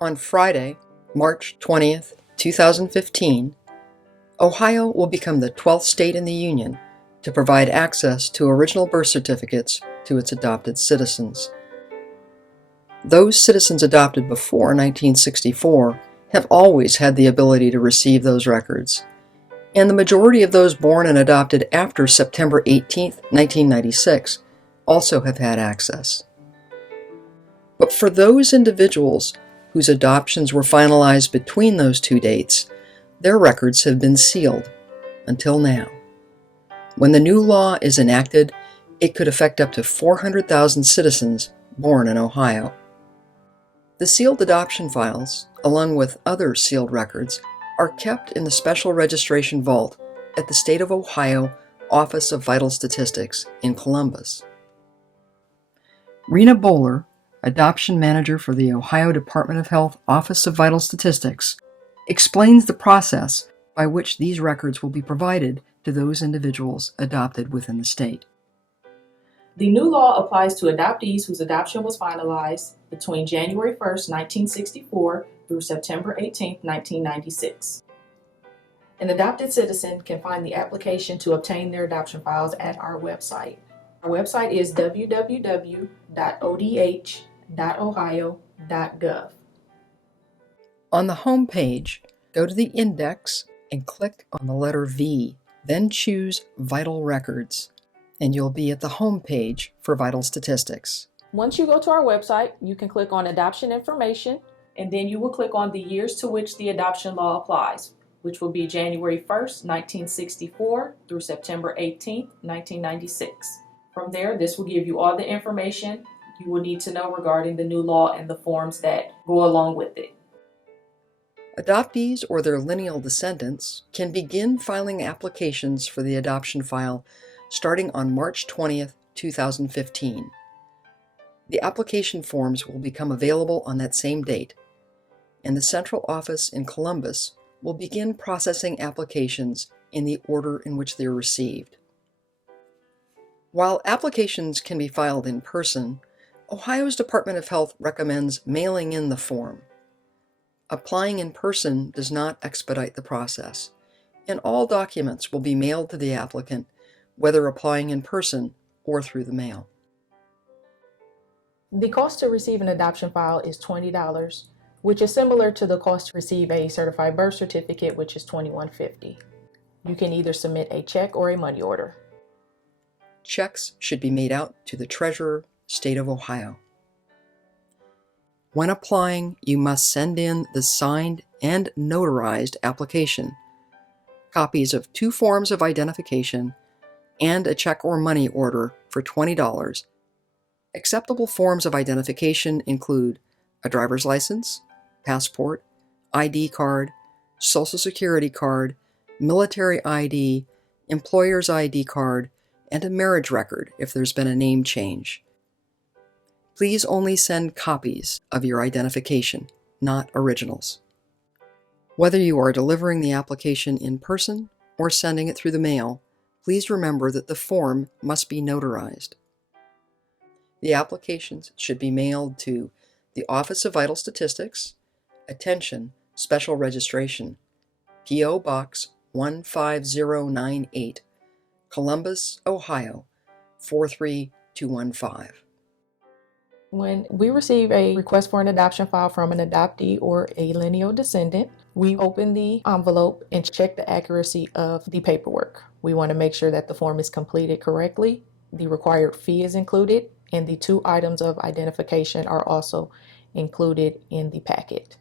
On Friday, March 20th, 2015, Ohio will become the 12th state in the Union to provide access to original birth certificates to its adopted citizens. Those citizens adopted before 1964 have always had the ability to receive those records, and the majority of those born and adopted after September 18, 1996 also have had access. But for those individuals whose adoptions were finalized between those two dates, their records have been sealed until now. When the new law is enacted, it could affect up to 400,000 citizens born in Ohio. The sealed adoption files, along with other sealed records, are kept in the Special Registration Vault at the State of Ohio Office of Vital Statistics in Columbus. Rena Bowler, Adoption Manager for the Ohio Department of Health Office of Vital Statistics, explains the process by which these records will be provided to those individuals adopted within the state. The new law applies to adoptees whose adoption was finalized between January 1st, 1964 through September 18th, 1996. An adopted citizen can find the application to obtain their adoption files at our website. Our website is www.odh.ohio.gov. On the home page, go to the index and click on the letter V, then choose Vital Records, and you'll be at the home page for Vital Statistics. Once you go to our website, you can click on Adoption Information, and then you will click on the years to which the adoption law applies, which will be January 1st, 1964 through September 18th, 1996. From there, this will give you all the information you will need to know regarding the new law and the forms that go along with it. Adoptees or their lineal descendants can begin filing applications for the adoption file starting on March 20th, 2015. The application forms will become available on that same date, and the central office in Columbus will begin processing applications in the order in which they are received. While applications can be filed in person, Ohio's Department of Health recommends mailing in the form. Applying in person does not expedite the process, and all documents will be mailed to the applicant, whether applying in person or through the mail. The cost to receive an adoption file is $20, which is similar to the cost to receive a certified birth certificate, which is $21.50. You can either submit a check or a money order. Checks should be made out to the Treasurer, State of Ohio. When applying, you must send in the signed and notarized application, copies of 2 forms of identification, and a check or money order for $20. Acceptable forms of identification include a driver's license, passport, ID card, Social Security card, military ID, employer's ID card, and a marriage record if there's been a name change. Please only send copies of your identification, not originals. Whether you are delivering the application in person or sending it through the mail, please remember that the form must be notarized. The applications should be mailed to the Office of Vital Statistics, Attention, Special Registration, P.O. Box 15098, Columbus, Ohio 43215. When we receive a request for an adoption file from an adoptee or a lineal descendant, we open the envelope and check the accuracy of the paperwork. We want to make sure that the form is completed correctly, the required fee is included, and the 2 items of identification are also included in the packet.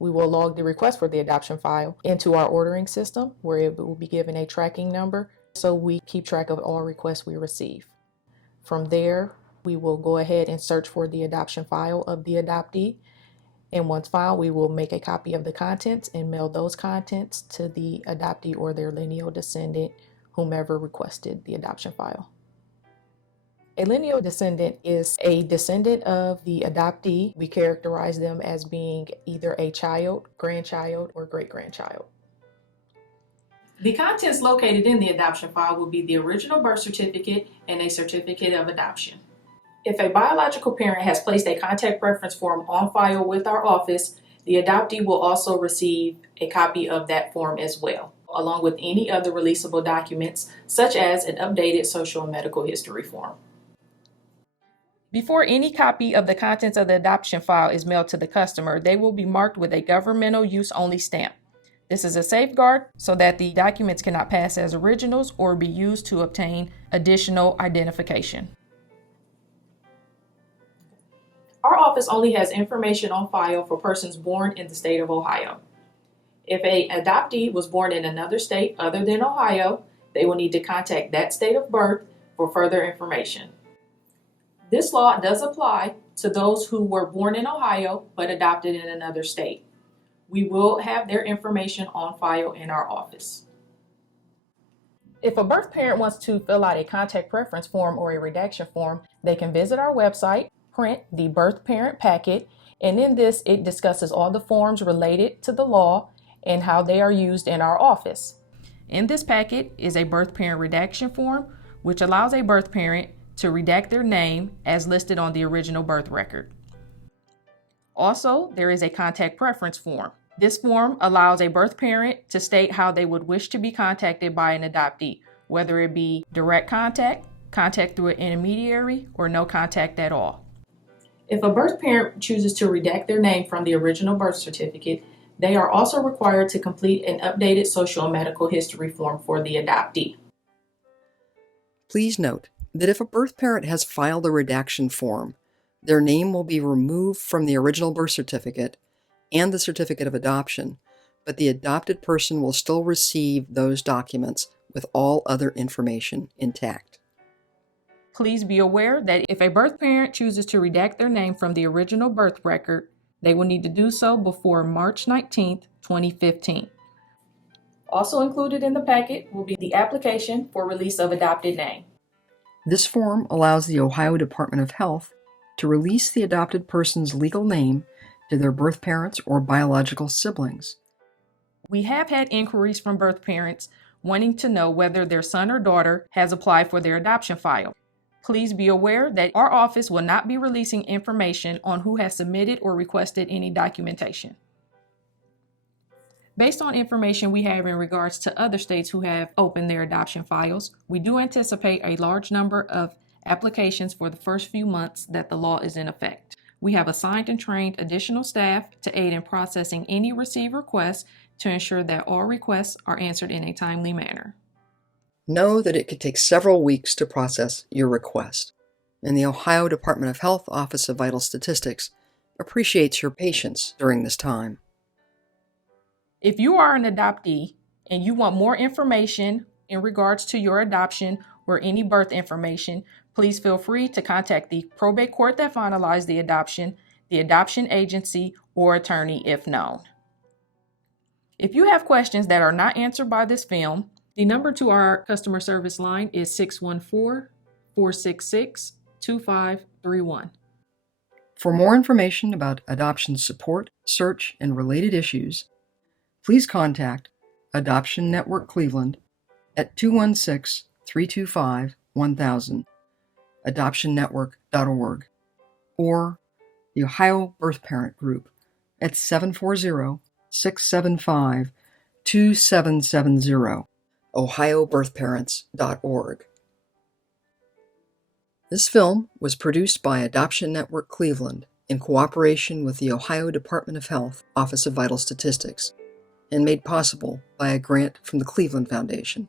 We will log the request for the adoption file into our ordering system, where it will be given a tracking number, so we keep track of all requests we receive. From there, we will go ahead and search for the adoption file of the adoptee, and once found, we will make a copy of the contents and mail those contents to the adoptee or their lineal descendant, whomever requested the adoption file. A lineal descendant is a descendant of the adoptee. We characterize them as being either a child, grandchild, or great-grandchild. The contents located in the adoption file will be the original birth certificate and a certificate of adoption. If a biological parent has placed a contact preference form on file with our office, the adoptee will also receive a copy of that form as well, along with any other releasable documents, such as an updated social and medical history form. Before any copy of the contents of the adoption file is mailed to the customer, they will be marked with a governmental use only stamp. This is a safeguard so that the documents cannot pass as originals or be used to obtain additional identification. Our office only has information on file for persons born in the state of Ohio. If an adoptee was born in another state other than Ohio, they will need to contact that state of birth for further information. This law does apply to those who were born in Ohio but adopted in another state. We will have their information on file in our office. If a birth parent wants to fill out a contact preference form or a redaction form, they can visit our website, print the birth parent packet, and in this it discusses all the forms related to the law and how they are used in our office. In this packet is a birth parent redaction form, which allows a birth parent to redact their name as listed on the original birth record. Also, there is a contact preference form. This form allows a birth parent to state how they would wish to be contacted by an adoptee, whether it be direct contact, contact through an intermediary, or no contact at all. If a birth parent chooses to redact their name from the original birth certificate, they are also required to complete an updated social and medical history form for the adoptee. Please note that if a birth parent has filed a redaction form, their name will be removed from the original birth certificate and the certificate of adoption, but the adopted person will still receive those documents with all other information intact. Please be aware that if a birth parent chooses to redact their name from the original birth record, they will need to do so before March 19, 2015. Also included in the packet will be the application for release of adopted name. This form allows the Ohio Department of Health to release the adopted person's legal name to their birth parents or biological siblings. We have had inquiries from birth parents wanting to know whether their son or daughter has applied for their adoption file. Please be aware that our office will not be releasing information on who has submitted or requested any documentation. Based on information we have in regards to other states who have opened their adoption files, we do anticipate a large number of applications for the first few months that the law is in effect. We have assigned and trained additional staff to aid in processing any received requests to ensure that all requests are answered in a timely manner. Know that it could take several weeks to process your request, and the Ohio Department of Health Office of Vital Statistics appreciates your patience during this time. If you are an adoptee and you want more information in regards to your adoption or any birth information, please feel free to contact the probate court that finalized the adoption agency, or attorney if known. If you have questions that are not answered by this film, the number to our customer service line is 614-466-2531. For more information about adoption support, search, and related issues, please contact Adoption Network Cleveland at 216-325-1000, adoptionnetwork.org, or the Ohio Birth Parent Group at 740-675-2770, ohiobirthparents.org. This film was produced by Adoption Network Cleveland in cooperation with the Ohio Department of Health Office of Vital Statistics and made possible by a grant from the Cleveland Foundation.